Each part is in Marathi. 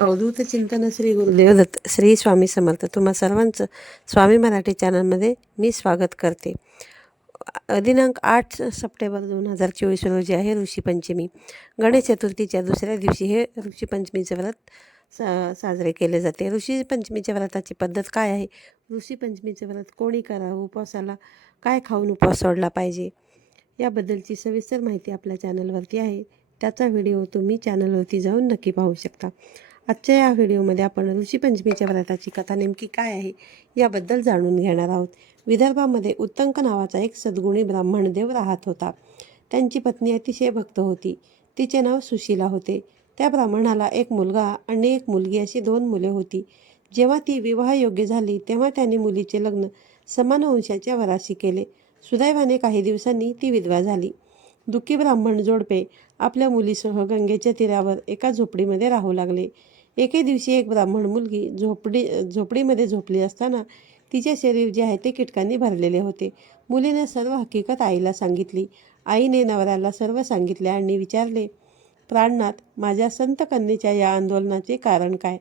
अवधूत चिंतन श्री गुरुदेव दत्त श्री स्वामी समर्थ. तुम्हा सर्वांचं स्वामी मराठी चॅनलमध्ये मी स्वागत करते. दिनांक 8 सप्टेंबर 2024 रोजी आहे ऋषीपंचमी. गणेश चतुर्थीच्या दुसऱ्या दिवशी हे ऋषीपंचमीचे व्रत साजरे केले जाते. ऋषीपंचमीच्या व्रताची पद्धत काय आहे, ऋषीपंचमीचे व्रत कोणी करावं, उपवासाला काय खाऊन उपवास सोडला पाहिजे, याबद्दलची सविस्तर माहिती आपल्या चॅनलवरती आहे. त्याचा व्हिडिओ तुम्ही चॅनलवरती जाऊन नक्की पाहू शकता. आजच्या या व्हिडिओमध्ये आपण ऋषीपंचमीच्या व्रताची कथा नेमकी काय आहे याबद्दल जाणून घेणार आहोत. विदर्भामध्ये उत्तंक नावाचा एक सद्गुणी ब्राह्मण देव राहत होता. त्यांची पत्नी अतिशय भक्त होती. तिचे नाव सुशीला होते. त्या ब्राह्मणाला एक मुलगा आणि एक मुलगी अशी 2 मुले होती. जेव्हा ती विवाहयोग्य झाली तेव्हा त्याने मुलीचे लग्न समान वंशाच्या वराशी केले. सुदैवाने काही दिवसांनी ती विधवा झाली. दुःखी ब्राह्मण जोडपे आपल्या मुलीसह गंगेच्या तीरावर एका झोपडीमध्ये राहू लागले. एके दिवशी एक ब्राह्मण मुलगी झोपडीमध्ये झोपली असताना तिचे शरीर जे आहे ते कीटकांनी भरलेले होते. मुलीने सर्व हकीकत आईला सांगितली. आईने नवऱ्याला सर्व सांगितले आणि विचारले, प्राणनाथ, माझ्या संत कन्येच्या या आंदोलनाचे कारण काय?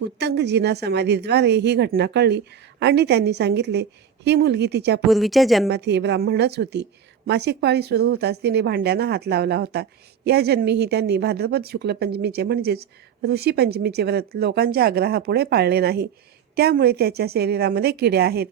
उत्तंकजींना समाधीद्वारे ही घटना कळली आणि त्यांनी सांगितले, ही मुलगी तिच्या पूर्वीच्या जन्मात ही ब्राह्मणच होती. मासिक पाळी सुरू होताच तिने भांड्यांना हात लावला होता. या जन्मीही त्यांनी भाद्रपद शुक्ल पंचमीचे म्हणजेच ऋषीपंचमीचे व्रत लोकांच्या आग्रहापुढे पाळले नाही. त्यामुळे त्याच्या शरीरामध्ये किडे आहेत.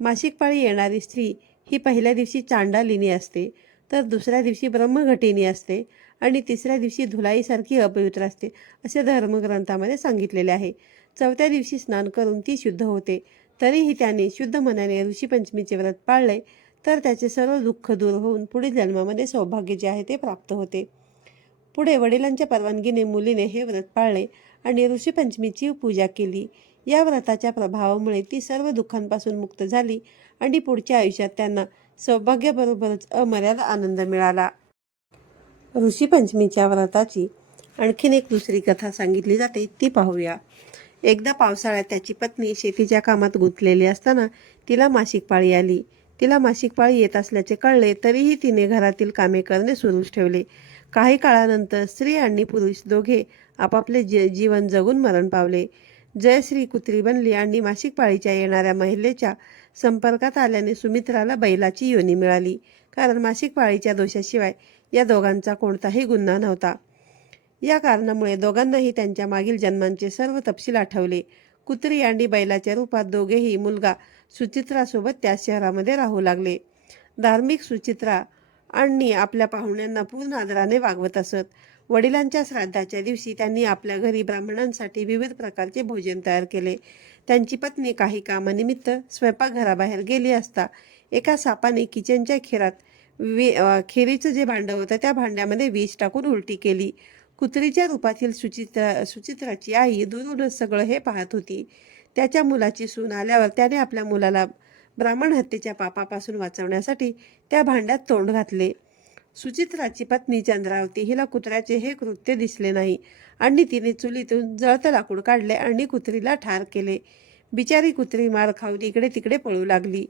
मासिक पाळी येणारी स्त्री ही पहिल्या दिवशी चांडालिनी असते, तर दुसऱ्या दिवशी ब्रह्मघटिनी असते आणि तिसऱ्या दिवशी धुलाईसारखी अपवित्र असते, असे धर्मग्रंथामध्ये सांगितलेले आहे. चौथ्या दिवशी स्नान करून ती शुद्ध होते. तरीही त्याने शुद्ध मनाने ऋषीपंचमीचे व्रत पाळले तर त्याचे सर्व दुःख दूर होऊन पुढील जन्मामध्ये सौभाग्य जे आहे ते प्राप्त होते. पुढे वडिलांच्या परवानगीने मुलीने हे व्रत पाळले आणि ऋषीपंचमीची पूजा केली. या व्रताच्या प्रभावामुळे ती सर्व दुःखांपासून मुक्त झाली आणि पुढच्या आयुष्यात त्यांना सौभाग्याबरोबरच अमर्याद आनंद मिळाला. ऋषीपंचमीच्या व्रताची आणखीन एक दुसरी कथा सांगितली जाते, ती पाहूया. एकदा पावसाळ्यात त्याची पत्नी शेतीच्या कामात गुंतलेली असताना तिला मासिक पाळी आली. तिला मासिक पाळी येत असल्याचे कळले तरीही तिने घरातील कामे करणे सुरूच ठेवले. काही काळानंतर स्त्री आणि पुरुष दोघे आपापले जीवन जगून मरण पावले. जयश्री कुत्री बनली आणि मासिक पाळीच्या येणाऱ्या महिलेच्या संपर्कात आल्याने सुमित्राला बैलाची योनी मिळाली. कारण मासिक पाळीच्या दोषाशिवाय या दोघांचा कोणताही गुन्हा नव्हता. या कारणामुळे दोघांनाही त्यांच्या मागील जन्मांचे सर्व तपशील आठवले. कुत्री आणि बैलाच्या रूपात दोघेही मुलगा सुचित्रासोबत त्याच शहरामध्ये राहू लागले. धार्मिक सुचित्रा आणि आपल्या पाहुण्यांना पूर्ण आदराने वागवत असत. वडिलांच्या श्राद्धाच्या दिवशी त्यांनी आपल्या घरी ब्राह्मणांसाठी विविध प्रकारचे भोजन तयार केले. त्यांची पत्नी काही कामानिमित्त स्वयंपाकघराबाहेर गेली असता एका सापाने किचनच्या खिरीचं जे भांडं होतं त्या भांड्यामध्ये विष टाकून उलटी केली. कुत्रीच्या रूपातील सुचित्राची आई दुरूनच सगळं हे पाहत होती. त्याच्या मुलाची सून आल्यावर त्याने आपल्या मुलाला ब्राह्मण हत्येच्या पापापासून वाचवण्यासाठी त्या भांड्यात तोंड घातले. सुचित्राची पत्नी चंद्रावती हिला कुत्र्याचे हे कृत्य दिसले नाही आणि तिने चुलीतून जळतं लाकूड काढले आणि कुत्रीला ठार केले. बिचारी कुत्री मार खाऊन इकडे तिकडे पळू लागली.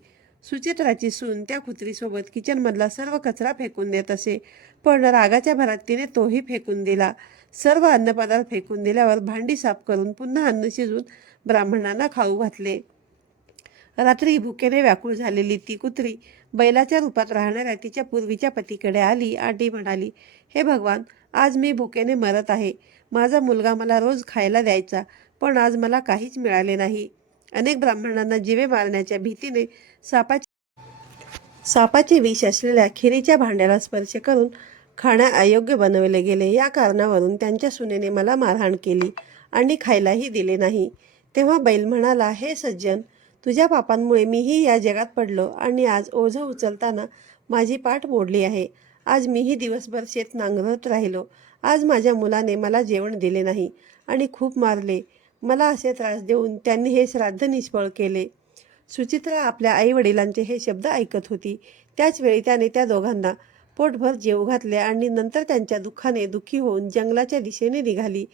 सुचित्राची सून त्या कुत्रीसोबत किचनमधला सर्व कचरा फेकून देत असे, पण रागाच्या भरात तिने तोही फेकून दिला. सर्व अन्नपदार्थ फेकून दिल्यावर भांडी साफ करून पुन्हा अन्न शिजून ब्राह्मणांना खाऊ घातले. रात्री भुकेने व्याकुळ झालेली ती कुत्री बैलाच्या रूपात राहणाऱ्या तिच्या पूर्वीच्या पतीकडे आली आणि म्हणाली, हे भगवान, आज मी भुकेने मरत आहे. माझा मुलगा मला रोज खायला द्यायचा, पण आज मला काहीच मिळाले नाही. अनेक ब्राह्मणांना जीवे मारण्याच्या भीतीने सापाचे विष असलेल्या खिरीच्या भांड्याला स्पर्श करून खाण्या अयोग्य बनवले गेले. या कारणावरून त्यांच्या सुनेने मला मारहाण केली आणि खायलाही दिले नाही. तेव्हा बैल म्हणाला, हे सज्जन, तुझ्या पापांमुळे मीही या जगात पडलो आणि आज ओझं उचलताना माझी पाठ मोडली आहे. आज मीही दिवसभर शेत नांगरत राहिलो. आज माझ्या मुलाने मला जेवण दिले नाही आणि खूप मारले. मला असे त्रास देऊन त्यांनी हे श्राद्ध निष्फळ केले. सुचित्रा आपल्या आईवडिलांचे हे शब्द ऐकत होती. त्याच वेळी त्याने त्या दोघांना पोटभर जेवू घातले आणि नंतर त्यांच्या दुःखाने दुःखी होऊन जंगलाच्या दिशेने निघाली.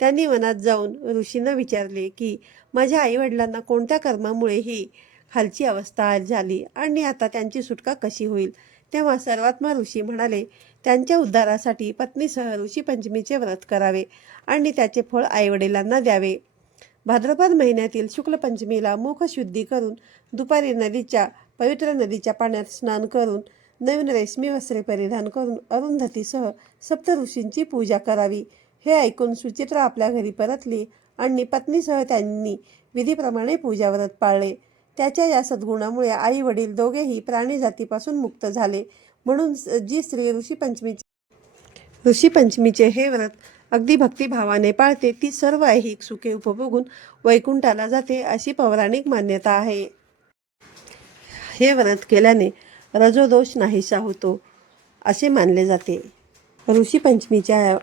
त्यांनी वनात जाऊन ऋषींना विचारले की माझ्या आईवडिलांना कोणत्या कर्मामुळे ही खालची अवस्था आज झाली आणि आता त्यांची सुटका कशी होईल. तेव्हा सर्वात्मा ऋषी म्हणाले, त्यांच्या उद्धारासाठी पत्नीसह ऋषीपंचमीचे व्रत करावे आणि त्याचे फळ आईवडिलांना द्यावे. भाद्रपद महिन्यातील शुक्ल पंचमीला मुख शुद्धी करून दुपारी पवित्र नदीच्या पाण्यात स्नान करून नवीन रेशमी वस्त्रे परिधान करून अरुंधतीसह सप्त ऋषींची पूजा करावी. हे ऐकून सुचित्रा आपल्या घरी परतली आणि पत्नीसह त्यांनी विधीप्रमाणे पूजाव्रत पाळले. त्याच्या या सद्गुणामुळे आई वडील दोघेही प्राणी जातीपासून मुक्त झाले. म्हणून जी स्त्री ऋषीपंचमीचे हे व्रत अगदी भक्तिभावाने पाळते ती सर्व ऐहिक सुखे उपभोगून वैकुंठाला जाते अशी पौराणिक मान्यता आहे. हे व्रत केल्याने रजोदोष नाहीसा होतो असे मानले जाते. ऋषीपंचमीच्या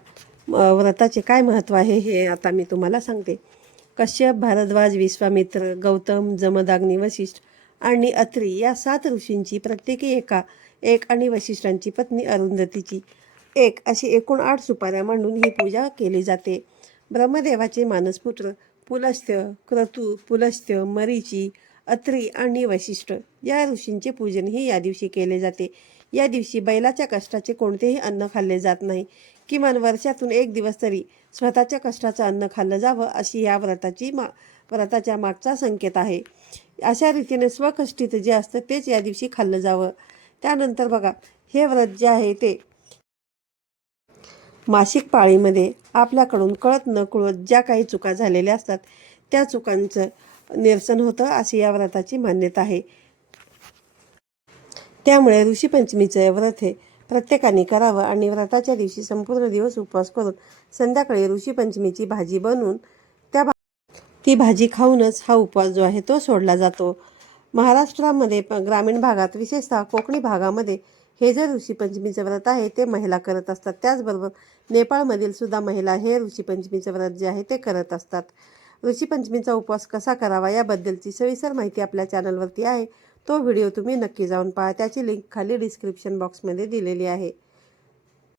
व्रताचे काय महत्त्व आहे हे आता मी तुम्हाला सांगते. कश्यप, भारद्वाज, विश्वामित्र, गौतम, जमदाग्नी, वशिष्ठ आणि अत्री या 7 ऋषींची प्रत्येकी एक आणि वशिष्ठांची पत्नी अरुंधतीची एक अशी एकूण 8 सुपाऱ्या मांडून ही पूजा केली जाते. ब्रह्मदेवाचे मानसपुत्र पुलस्त्य, क्रतू, पुलस्त्य, मरीची, अत्री आणि वशिष्ठ या ऋषींचे पूजनही या दिवशी केले जाते. या दिवशी बैलाच्या कष्टाचे कोणतेही अन्न खाल्ले जात नाही. किमान वर्षातून 1 दिवस तरी स्वतःच्या कष्टाचं अन्न खाल्लं जावं अशी या व्रताच्या मागचा संकेत आहे. अशा रीतीने स्वकष्टित जे असतं तेच या दिवशी खाल्लं जावं. त्यानंतर बघा, हे व्रत जे आहे ते मासिक पाळीमध्ये आपल्याकडून कळत नकळत ज्या काही चुका झालेल्या असतात त्या चुकांचं निरसन होतं अशी या व्रताची मान्यता आहे. त्यामुळे ऋषीपंचमीचं व्रत हे प्रत्येकाने करावं आणि व्रताच्या दिवशी संपूर्ण दिवस उपवास करून संध्याकाळी ऋषीपंचमीची भाजी बनवून ती भाजी खाऊनच हा उपवास जो आहे तो सोडला जातो. महाराष्ट्रामध्ये ग्रामीण भागात विशेषतः कोकणी भागामध्ये हे जे ऋषीपंचमीचं व्रत आहे ते महिला करत असतात. त्याचबरोबर नेपाळमधील सुद्धा महिला हे ऋषीपंचमीचं व्रत जे आहे ते करत असतात. ऋषीपंचमीचा उपवास कसा करावा याबद्दलची सविस्तर माहिती आपल्या चॅनलवरती आहे. तो व्हिडिओ तुम्ही नक्की जाऊन पहा. त्याची लिंक खाली डिस्क्रिप्शन बॉक्समध्ये दिलेली आहे.